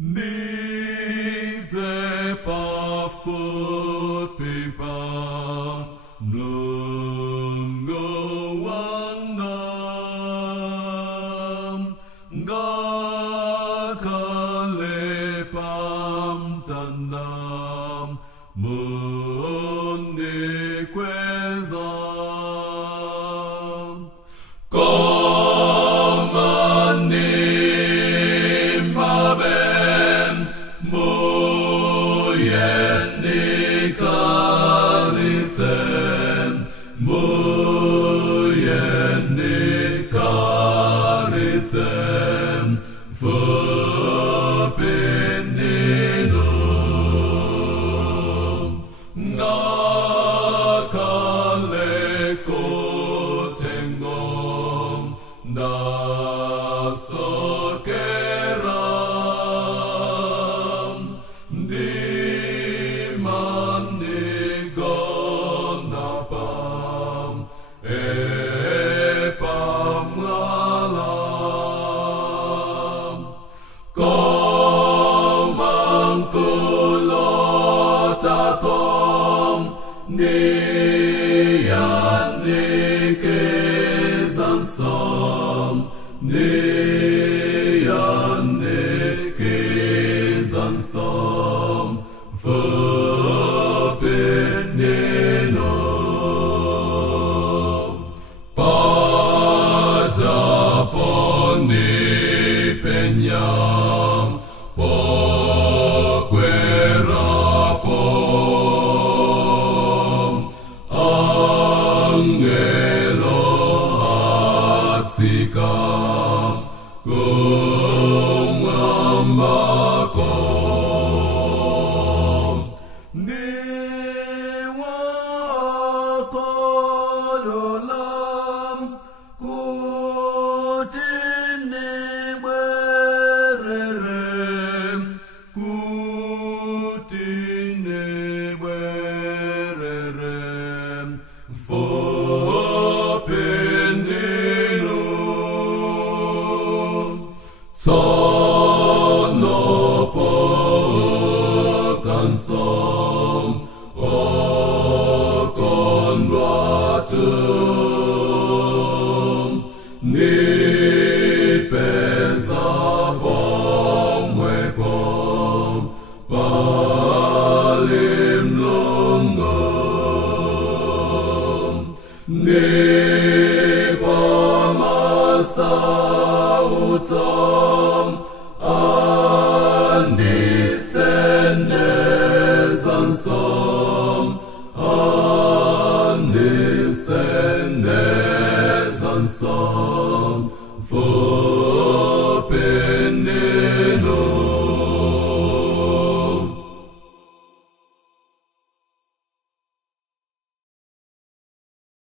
Nidze pa fut pipa nungo wandam gakale pam tandam mundi kwezam komanim babem muyenni karicem muyenni karicem fupinninum gakale kotengom dasokeram dimandigonapam epam ngalam komangkulotakom niyannikezansom niyannikezansom fupinninum pajaponi penyam pokwerapom angelo atsikam kumambakom niwakololam kutiniwererem fupinninum tsonopokansom okonwatum nipezabomwepom palimlungum nipamasautsom andisenezansom andisenezansom